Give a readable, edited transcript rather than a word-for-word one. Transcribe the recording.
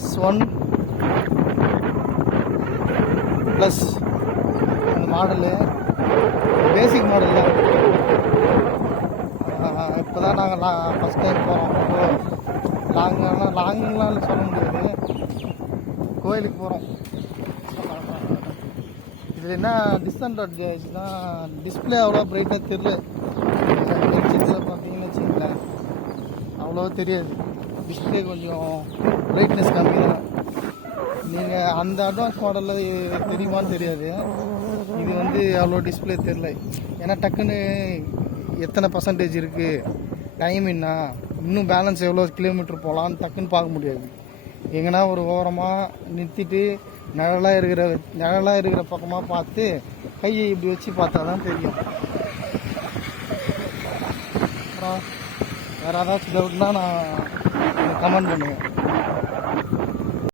S1 plus இந்த model basic model தான். இப்போ தான் நாங்கள் ஃபஸ்ட் டைம் போகிறோம். லாங்கெலாம் சொல்ல முடியாது, கோயிலுக்கு போகிறோம். இதில் என்ன டிஸ்அட்வான்டேஜ்னா டிஸ்பிளே அவ்வளோ பிரைட்டாக தெரியல. வெளிச்சத்தில் பார்த்தீங்கன்னு வச்சுங்களேன் அவ்வளோ தெரியாது. டிஸ்பிளே கொஞ்சம் பிரைட்னஸ் கம்மி தான். நீங்கள் அந்த அட்வான்ஸ் மாடலில் தெரியுமான்னு தெரியாது. இது வந்து அவ்வளோ டிஸ்பிளே தெரில. ஏன்னா டக்குன்னு எத்தனை பர்சன்டேஜ் இருக்குது, டைம் என்ன, இன்னும் பேலன்ஸ் எவ்வளோ கிலோமீட்டர் போகலான்னு டக்குன்னு பார்க்க முடியாது. எங்கன்னா ஒரு ஓரமாக நிறுத்திட்டு நிழலாக இருக்கிற பக்கமாக பார்த்து கையை இப்படி வச்சு பார்த்தா தான் தெரியும். அப்புறம் வேறு ஏதாச்சும் டவுட்னா நான் கமெண்ட் பண்ணுவேன்.